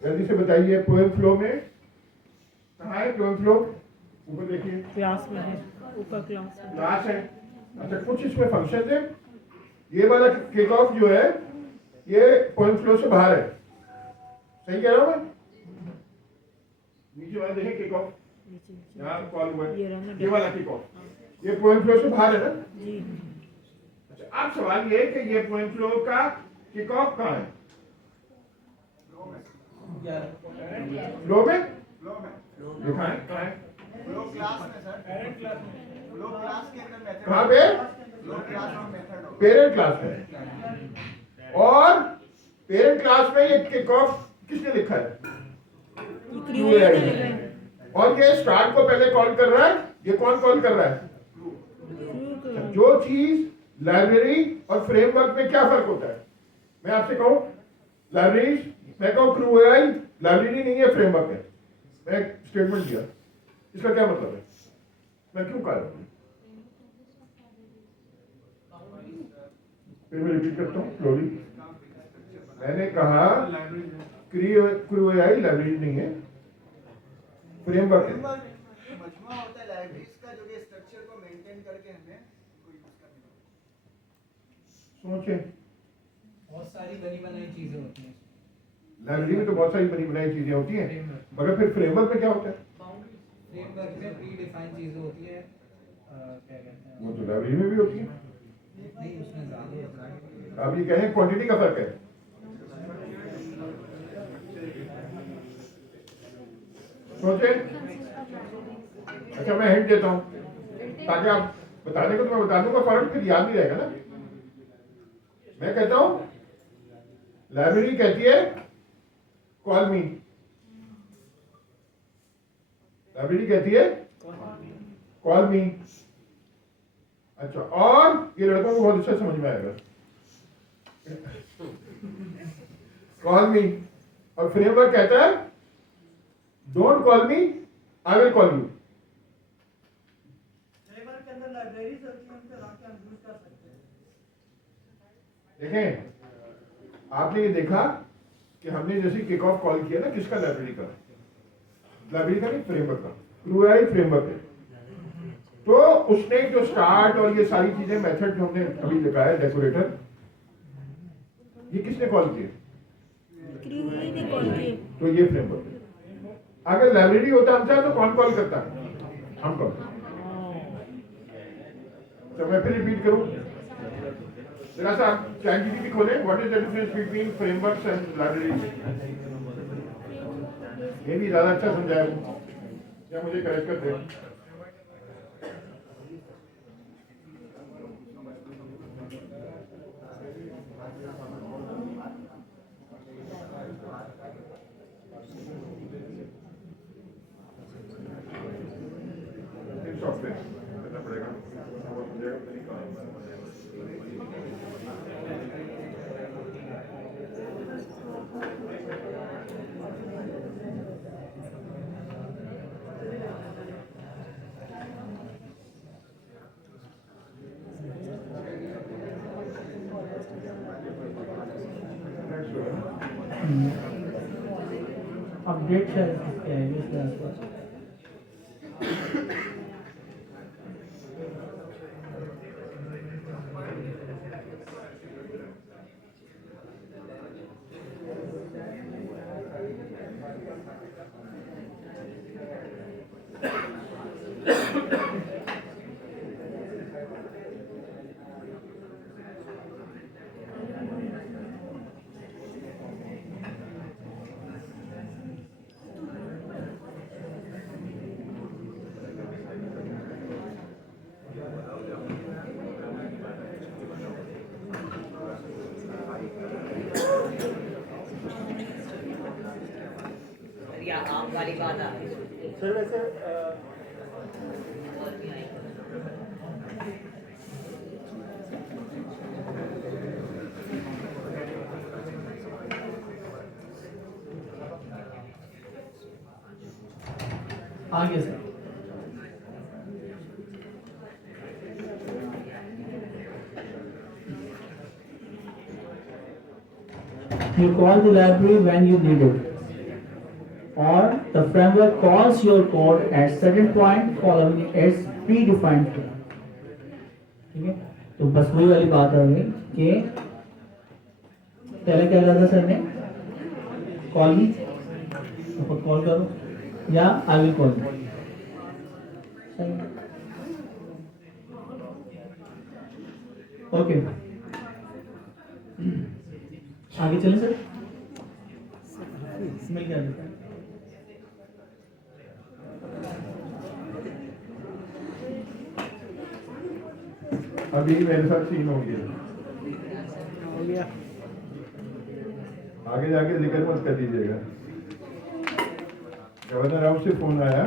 जल्दी से बताइए पोएम फ्लो में कहाँ है पोएम फ्लो? ऊपर देखिए, क्लास में है, ऊपर क्लास में क्लास है। अच्छा, कुछ इसमें फंक्शन है। ये वाला किक ऑफ जो है ये पोएम फ्लो से बाहर है, सही कह रहा हूँ मैं? नीचे वाला देखिए किक ऑफ, यहाँ कॉल हुआ है, ये वाला किक ऑफ, ये पोएम फ्लो से बाहर है ना जी। अच्छा, अब सवाल ये कि ये पोएम फ्लो का किक ऑफ कहाँ है? फ्लो में लिखा है कहाँ है? फ्लो क्लास में सर, फ्लो क्लास के अंदर मेथड, कहाँ पे? फ्लो क्लास में मेथड होगा। पेरेंट क्लास में। और पेरेंट क्लास में ये किक ऑफ किसने लिखा है? और ये स्टार्ट को पहले कॉल कर रहा है, ये कौन कॉल कर रहा है? जो चीज लाइब्रेरी और फ्रेमवर्क में क्या फर्क होता है? मैं आपसे कहूं लाइब्रेरी, मैं कहूं क्रू एआई लाइब्रेरी नहीं है, फ्रेमवर्क है। मैं एक स्टेटमेंट दिया, इसका क्या मतलब है? मैं क्यों कहा? फिर मैं रिपीट करता हूँ स्लोली। मैंने कहा क्रू एआई लाइब्रेरी नहीं है, फ्रेमवर्क है। मजमा होता है लाइब्रेरीज का, जो ये स्ट्रक्चर को मेंटेन करके हमें कोई यूज करना होता है। सोचें, बहुत सारी बनी बनाई चीजें होती हैं लाइब्रेरी में तो बहुत सारी बनी बनाई चीजें होती हैं, मगर फिर फ्रेमवर्क में क्या होता है? फ्रेमवर्क में प्री डिफाइंड चीजें होती है, क्या कहते हैं वो तो लाइब्रेरी में भी होती है। नहीं, उसमें ज्यादा होता है। आप ये कहें क्वांटिटी का फर्क है। सोचे। अच्छा, मैं हिंट देता हूं ताकि आप बताने को तो मैं बता दूंगा, फर्क फिर याद नहीं रहेगा ना। मैं कहता हूं लाइब्रेरी कहती है कॉल मी, लाइब्रेरी कहती है कॉल मी। अच्छा, और ये लड़कों को बहुत अच्छा समझ में आएगा, कॉल मी। और फ्रेमवर्क कहता है don't call me, I will call you. Framework के अंदर लाइब्रेरीज होती हैं, उनके वाक्य हम यूज कर सकते हैं। देखें, आपने ये देखा कि हमने जैसे किक ऑफ कॉल किया ना, किसका? लाइब्रेरी का। लाइब्रेरी का नहीं, फ्रेमवर्क का। क्रू एआई फ्रेमवर्क है। तो उसने जो स्टार्ट और ये सारी चीजें मेथड जो हमने अभी लिखा है डेकोरेटर, ये किसने कॉल किए? तो ये फ्रेमवर्क है। अगर लाइब्रेरी होता हमसे तो कौन कॉल करता है? हम कॉल। तो मैं फिर रिपीट करूं, जरा सा चैट जीपीटी खोलें। What is the difference between frameworks and libraries? ये भी ज्यादा अच्छा समझाया या मुझे करेक्ट कर दे। सॉफ्टवेयर करना पड़ेगा, वो समझेगा तरीका। अपडेट है। आप वाली बात आ सर वैसे आगे sir you call the library when you need it. or the framework calls your code at certain point following its predefined flow. ठीक है, तो बस वही वाली बात आ गई कि पहले क्या करा था सर ने, कॉल मी, कॉल करो या I will call you. Okay, आगे चले सर, मिल गया। अभी मेरे साथ सीन हो गया, आगे जाके जिक्र मत कर दीजिएगा। गवर्नर हाउस से फोन आया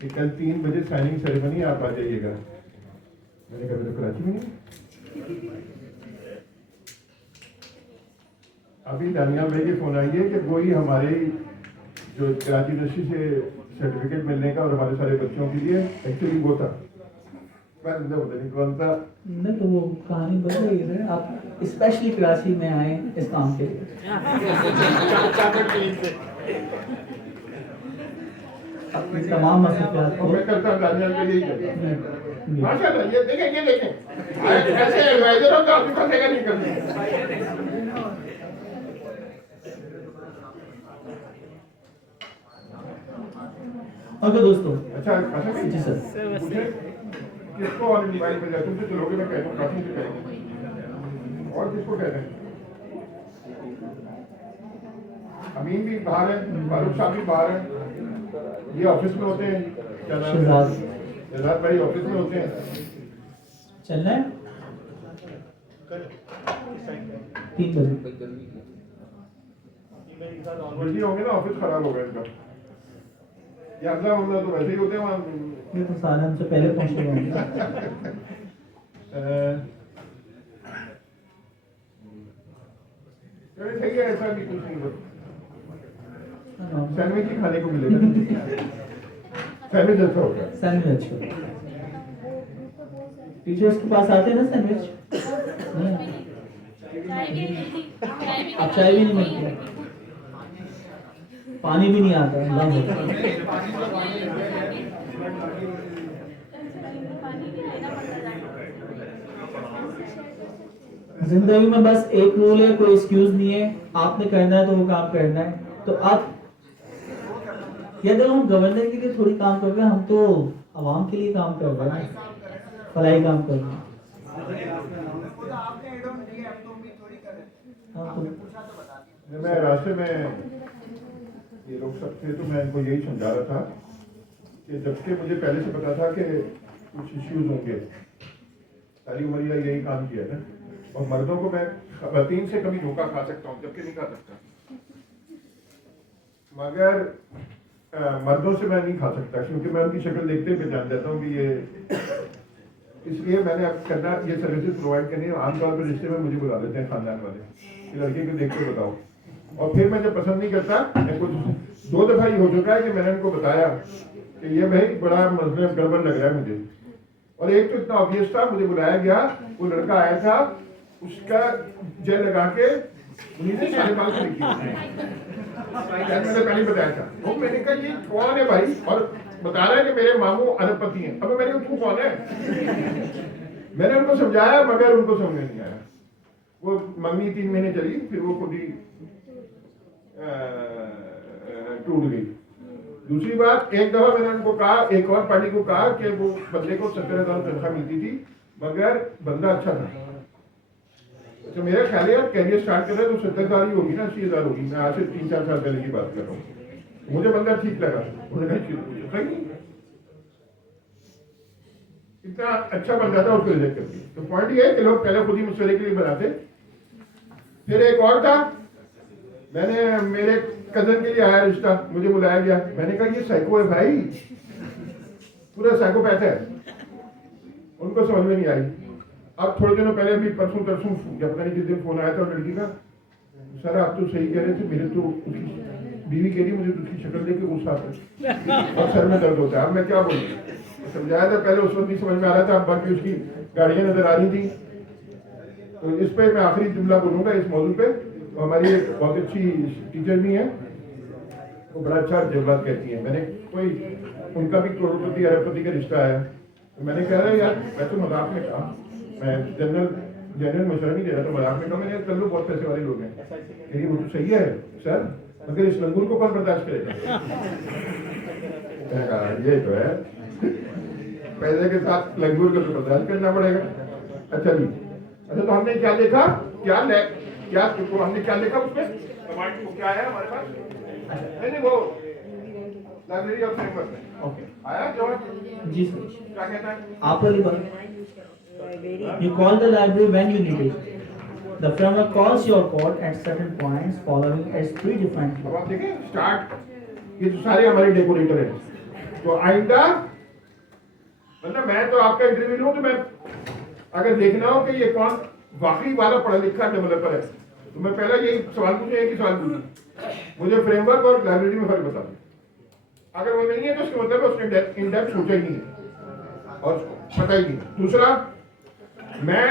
कि कल 3 बजे साइनिंग सेरेमनी आप आ जाइएगा। मैंने कहा तो कराची में नहीं। अभी दानियाल भाई की फोन आई है कि वही हमारे जो कराची यूनिवर्सिटी से सर्टिफिकेट मिलने का और हमारे सारे बच्चों के लिए एक्चुअली वो था, मैं पता नहीं कौन था। नहीं तो वो कहानी बदल रही है, आप स्पेशली कराची में आए इस काम के लिए। अपनी तमाम मसलियात को मैं करता हूँ दानियाल भाई यही कहता हूँ। माशाल्लाह, ये देखें ऐसे एडवाइजर हो तो आपकी फंसेगा नहीं करते। ओके दोस्तों, अच्छा जी सर। मुझे किसको और मोबाइल पे जाए, तुमसे चलोगे, मैं कहता हूँ काफी से कहेंगे और किसको कहते हैं। अमीन भी बाहर है, फारूक साहब भी बाहर है, ये ऑफिस में होते हैं, क्या नाम है, शहजाद भाई ऑफिस में होते हैं। चलना है 3 बजे, बिजी होंगे ना, ऑफिस खराब होगा इनका। ये अगला हमला तो वैसे ही होते हैं वहाँ। ये तो सारे हमसे पहले पहुंचे होंगे। सही है, ऐसा भी कुछ नहीं होता। सैंडविच ही खाने को मिलेगा, सैंडविच अच्छा होगा। सैंडविच टीचर्स के पास आते हैं ना सैंडविच, अब चाय भी नहीं मिलती, पानी भी नहीं आता। जिंदगी में बस एक रूल है, कोई एक्सक्यूज नहीं है, आपने करना है तो वो काम करना है। तो आप ये देखो, हम गवर्नर के लिए थोड़ी काम कर रहे हैं, हम तो आवाम के लिए काम कर रहे हैं, भलाई काम कर रहे हैं। हाँ, तो मैं रास्ते में ये लोग सब थे तो मैं इनको यही समझा रहा था कि जबकि मुझे पहले से पता था कि कुछ इश्यूज होंगे, सारी उम्र यही काम किया है ना, और मर्दों को मैं खवातीन से कभी धोखा खा सकता हूँ, जबकि नहीं खा सकता, मगर मर्दों से मैं नहीं खा सकता, क्योंकि मैं उनकी शक्ल देखते हुए जान जाता हूँ कि ये, इसलिए मैंने अब करना ये सर्विसेज प्रोवाइड करनी है। आमतौर पर रिश्ते में मुझे बुला लेते हैं खानदान वाले कि लड़के को देख के बताओ, और फिर मैं जब पसंद नहीं करता, कुछ 2 दफा ही हो चुका है कि मैंने उनको बताया कि ये भाई बड़ा मसला गड़बड़ लग रहा है मुझे, और एक तो इतना ऑब्वियस था, मुझे बुलाया गया, वो लड़का आया था, उसका जेल लगा के उन्हीं सारे बाल से लिखी मैंने पहले बताया था। वो मैंने कहा ये कौन है भाई, और बता रहा है कि मेरे मामू अरबपति हैं। अब मैंने तू कौन है, मैंने उनको समझाया, मगर उनको समझ नहीं आया। वो मंगनी 3 महीने चली, फिर वो खुद ही टूट गई। दूसरी बात, एक दफा मैंने उनको कहा, एक और पार्टी को कहा कि वो बंदे को 70,000 तनख्वाह मिलती थी, मगर बंदा अच्छा था। तो मेरा ख्याल है कैरियर स्टार्ट कर रहे हैं तो 70,000 ही होगी ना, 80,000 होगी। मैं आज से 3-4 साल पहले की बात कर रहा हूँ। मुझे बंदा ठीक लगा, इतना अच्छा बंदा था, उसको रिजेक्ट कर दिया। तो पॉइंट ये है कि लोग पहले खुद ही मशवरे के लिए बनाते। फिर एक और था, मैंने मेरे कजन के लिए आया रिश्ता, मुझे बुलाया गया, मैंने कहा ये साइको है भाई, पूरा साइकोपैथ है। उनको समझ में नहीं आई। अब थोड़े दिनों पहले अभी परसों तरसों जब पता नहीं किस दिन फोन आया था लड़की का, सर आप तो सही कह रहे थे, मेरे तो बीवी कह रही मुझे तो उसकी शक्ल देख के गुस्सा आता है और सर में दर्द होता है। अब मैं क्या बोलूँ, समझाया था पहले, उस वक्त नहीं समझ में आ रहा था, अब बाकी उसकी गाड़ियाँ नजर आ रही थी। तो इस पे मैं आखिरी जुमला बोलूँगा इस मौजूद पे। हमारी एक बहुत अच्छी टीचर भी है, वो बड़ा अच्छा जज्बात कहती है। मैंने कोई उनका भी करोड़पति अरबपति का रिश्ता है, तो मैंने कह रहा है यार मैं तो मजाक में कहा, मैं जनरल मशवरा नहीं दे रहा, तो मजाक में कहा मैंने कर लो, बहुत पैसे वाले लोग हैं। कह रही वो तो सही है सर, मगर इस लंगूर को कौन बर्दाश्त करेगा। मैंने कहा ये तो है, पैसे के साथ लंगूर को तो बर्दाश्त करना पड़ेगा। अच्छा जी, अच्छा तो हमने क्या देखा, हमने क्या देखा उसमें कमांड को क्या है हमारे पास, नहीं वो लाइब्रेरी ऑफ फ्रेमवर्क में ओके आया जवाब। जी सर, क्या कहता है? आप वाली बात, you call the library when you need it. The framework calls your code at certain points following its predefined अब flow. आप देखें स्टार्ट, ये तो सारे हमारे डेकोरेटर हैं। तो आइंदा मतलब मैं तो आपका इंटरव्यू लूं तो मैं अगर देखना हो कि ये कौन वाकई वाला पढ़ा लिखा डेवलपर है, तो मैं पहला यही सवाल पूछूं, एक ही सवाल पूछूं, मुझे फ्रेमवर्क और लाइब्रेरी में फर्क बता दो। अगर वो नहीं है तो उसका मतलब उसने इन डेप्थ सोचा ही नहीं है और पता ही नहीं। दूसरा, मैं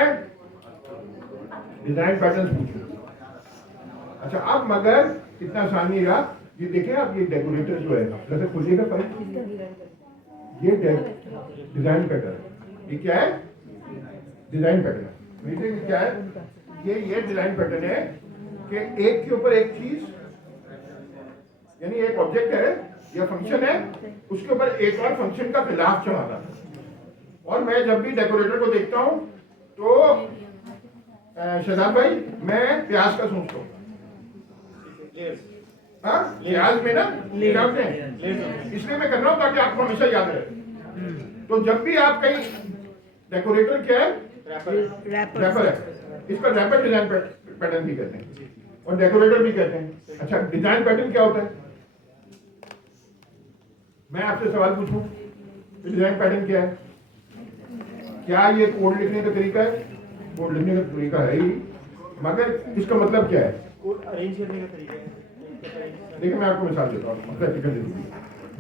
डिजाइन पैटर्न पूछूं। अच्छा अब मगर इतना आसान नहीं रहा, ये देखें आप, ये डेकोरेटर जो है जैसे खुलिएगा पर ये डिजाइन पैटर्न, ये क्या है डिजाइन पैटर्न, ये क्या है, ये डिजाइन पैटर्न है कि एक के ऊपर एक चीज, यानी एक ऑब्जेक्ट है या फंक्शन है, उसके ऊपर एक और फंक्शन का खिलाफ चढ़ाना। और मैं जब भी डेकोरेटर को देखता हूं तो शहजाद भाई मैं प्याज का सोचता हूँ, हाँ प्याज में ना क्या होते हैं, इसलिए मैं कर रहा हूँ ताकि आपको हमेशा याद रहे। तो जब भी आप कहीं डेकोरेटर क्या है, रैपर है, इसका रैपर डिजाइन पैटर्न भी कहते हैं और डेकोरेटर भी कहते हैं। अच्छा डिजाइन पैटर्न क्या होता है, मैं आपसे सवाल पूछूं, डिजाइन पैटर्न क्या है? क्या ये कोड लिखने का तरीका है? कोड लिखने का तरीका है ही, मगर इसका मतलब क्या है? कोड अरेंज करने का तरीका है। देखिए मैं आपको मिसाल देता हूँ, प्रैक्टिकल।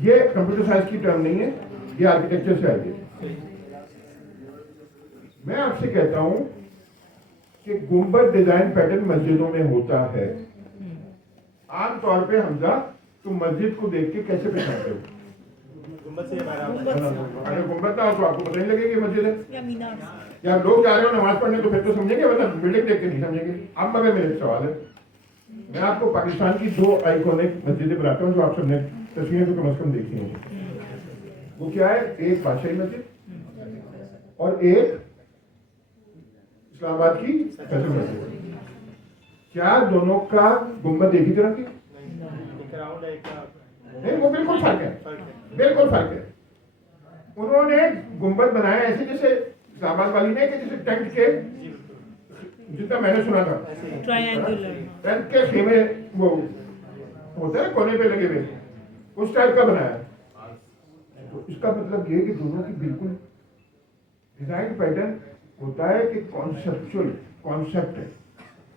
ये कंप्यूटर साइंस की टर्म नहीं है, ये आर्किटेक्चर से आई है। मैं आपसे कहता हूं कि गुंबद डिजाइन पैटर्न मस्जिदों में होता है। आमतौर पे हमजा तुम मस्जिद को देख के कैसे पहचानते हो? गुंबद से हमारा अगर गुंबद ना हो तो आपको पता नहीं लगेगा मस्जिद है, या मीनार। या लोग जा रहे हो नमाज पढ़ने तो फिर तो समझेंगे, वरना बिल्डिंग देख के नहीं समझेंगे। अब मगर मेरे एक सवाल है, मैं आपको पाकिस्तान की दो आइकॉनिक मस्जिदें बनाता हूँ जो आप सबने तस्वीरें तो कम से कम देखी हैं। वो क्या है, एक बादशाही मस्जिद और एक इस्लामाबाद की फैसल मस्जिद। क्या दोनों का गुंबद एक ही तरह की? नहीं, वो बिल्कुल फर्क है, बिल्कुल फर्क है। उन्होंने गुंबद बनाया ऐसे जैसे इस्लामाबाद वाली ने, कि जैसे टेंट के, जितना मैंने सुना था ट्रायंगुलर। टेंट के खेमे वो होता है कोने पे लगे हुए, उस टाइप का बनाया। तो इसका मतलब ये कि दोनों की बिल्कुल डिजाइन पैटर्न होता है कि कॉन्सेप्चुअल कॉन्सेप्ट है।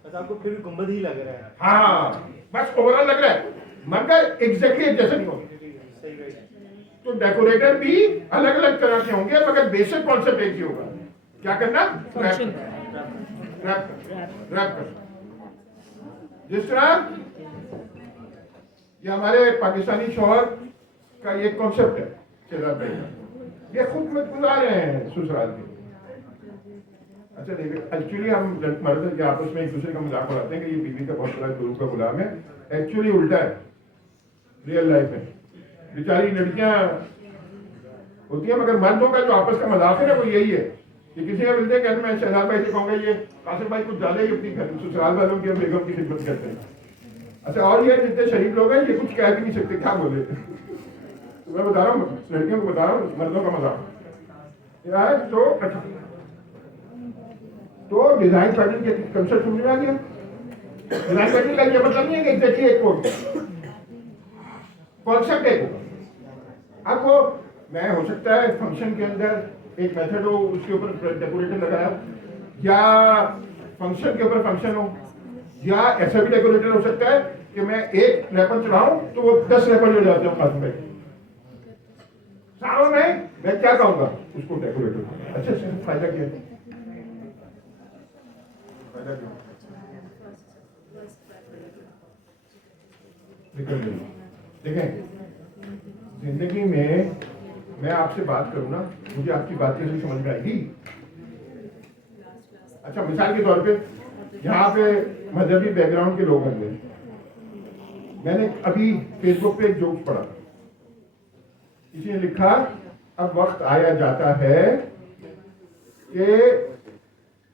बस आपको फिर भी गुंबद ही लग रहा है। हाँ बस ओवरऑल लग रहा है, मगर एग्जैक्टली एक जैसा नहीं होगा। तो डेकोरेटर भी अलग अलग तरह के होंगे, मगर बेसिक कॉन्सेप्ट एक ही होगा। क्या करना? फंक्शन। रैप कर। जिस तरह ये हमारे पाकिस्तानी शौहर का ये कॉन्सेप्ट है, शहजाद भाई का, ये खुद में गुजार रहे हैं ससुराल के। अच्छा देखिए, एक्चुअली हम मर्द के आपस में एक दूसरे का मजाक उड़ाते हैं कि ये बीवी का बहुत बड़ा गुरु का गुलाम है। एक्चुअली उल्टा है रियल लाइफ में। बेचारी लड़कियां होती हैं, मगर मर्दों का जो आपस का मजाक है ना वो यही है कि किसी में मिलते हैं कहते मैं शहजाद भाई से कहूँगा ये कासिम भाई कुछ ज्यादा ही अपनी ससुराल वालों की बेगम की खिदमत करते हैं। अच्छा और ये जितने शरीफ लोग हैं ये कुछ कह भी नहीं सकते, क्या बोले। तो मैं बता रहा हूँ, लड़कियों को बता रहा हूँ, मर्दों का मजाक यार। तो अच्छा, तो डिजाइन पैटर्न के कंसेप्ट समझ में आ गया। डिजाइन पैटर्न का ये मतलब नहीं है कि एग्जैक्टली एक कोड, कॉन्सेप्ट एक होगा। अब वो मैं हो सकता है फंक्शन के अंदर एक मेथड हो, उसके ऊपर डेकोरेटर लगाया, या फंक्शन के ऊपर फंक्शन हो, या ऐसा भी डेकोरेटर हो सकता है कि मैं एक रैपर चढ़ाऊं तो वो 10 रैपर जुड़ जाते हैं पास में सारों में। मैं क्या कहूंगा उसको डेकोरेटर। अच्छा फायदा क्या है? देखें, जिंदगी में मैं आपसे बात करूं ना, मुझे आपकी बात कैसे समझ में आएगी? अच्छा, मिसाल के तौर पे यहाँ पे मजहबी बैकग्राउंड के लोग होंगे। मैंने अभी फेसबुक पे एक जोक पढ़ा, किसी ने लिखा, अब वक्त आया जाता है कि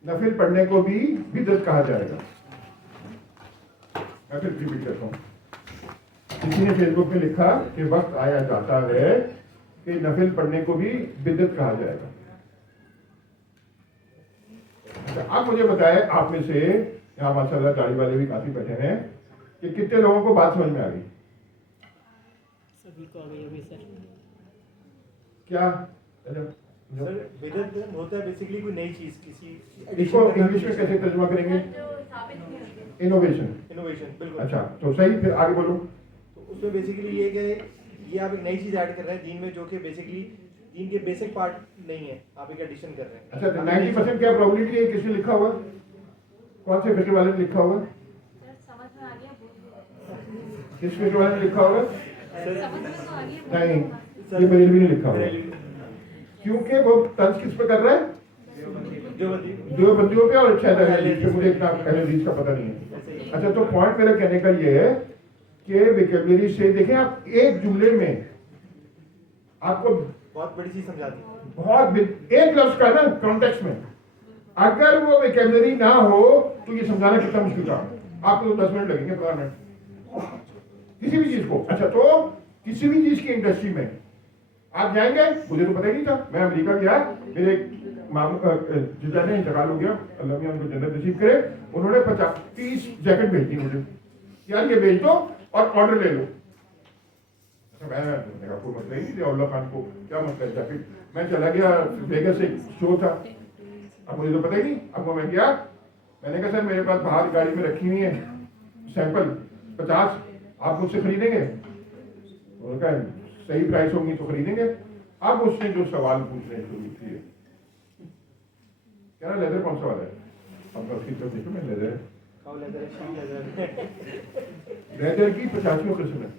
नफिल पढ़ने को भी बिदअत कहा जाएगा। मैं फिर रिपीट करता हूँ, किसी ने फेसबुक पे लिखा कि वक्त आया जाता है कि नफिल पढ़ने को भी बिदअत कहा जाएगा। अच्छा, आप मुझे बताएं, आप में से यहाँ माशाल्लाह दाढ़ी वाले भी काफी बैठे हैं, कि कितने लोगों को बात समझ में आ गई? सभी को आ गई होगी सर। क्या सर बिदअत होता है बेसिकली कोई नई चीज, किसी इसको इंग्लिश में कैसे तर्जुमा करेंगे? इनोवेशन। इनोवेशन, बिल्कुल। अच्छा, तो सही, फिर आगे बोलो। तो उसमें बेसिकली ये कि ये आप एक नई चीज ऐड कर रहे हैं दीन में, जो कि बेसिकली दीन के बेसिक पार्ट नहीं है, आप एक एडिशन कर रहे हैं। अच्छा, तो 90% क्या प्रोबेबिलिटी है? किसने लिखा हुआ? कौन से फिक्र वाले ने लिखा हुआ? किस फिक्र वाले ने लिखा हुआ? नहीं, ये बरेलवी ने लिखा हुआ, क्योंकि वो तंज किस पे कर रहा है? देवबंदियों पे और शायद अहले पे, मुझे इतना अहले हदीस का पता नहीं है। अच्छा, तो पॉइंट मेरा कहने का ये है कि वोकैबुलरी से देखें, आप एक जुमले में आपको बहुत बड़ी चीज समझा दी। बहुत एक लफ्ज का ना कॉन्टेक्स्ट में, अगर वो वोकैबुलरी ना हो तो ये समझाना कितना मुश्किल काम है। आपको तो 10 मिनट लगेंगे, 15 मिनट किसी भी चीज को। अच्छा, तो किसी भी चीज की इंडस्ट्री में आप जाएंगे, मुझे तो पता ही नहीं था। मैं अमेरिका गया, मेरे मामू जिजा ने इंतकाल हो गया, अल्लाह मियां उनको जन्नत नसीब करे। उन्होंने 30 जैकेट भेज दी मुझे, यार ये भेज दो और ऑर्डर ले लो। अच्छा, मैं कोई मसला ही नहीं दिया, अल्लाह खान को क्या मसला है जैकेट। मैं चला गया, वेगस से शो था, अब मुझे तो पता ही नहीं। अब मैं गया, मैंने कहा सर मेरे पास बाहर गाड़ी में रखी हुई है सैंपल 50, आप मुझसे खरीदेंगे? उन्होंने कहा सही प्राइस होंगी तो खरीदेंगे। अब उसने जो सवाल पूछने शुरू किए, कह रहा लेदर कौन सा वाला है? अब उसकी तो देखो, मैं लेदर है, लेदर की 85 किस्म है।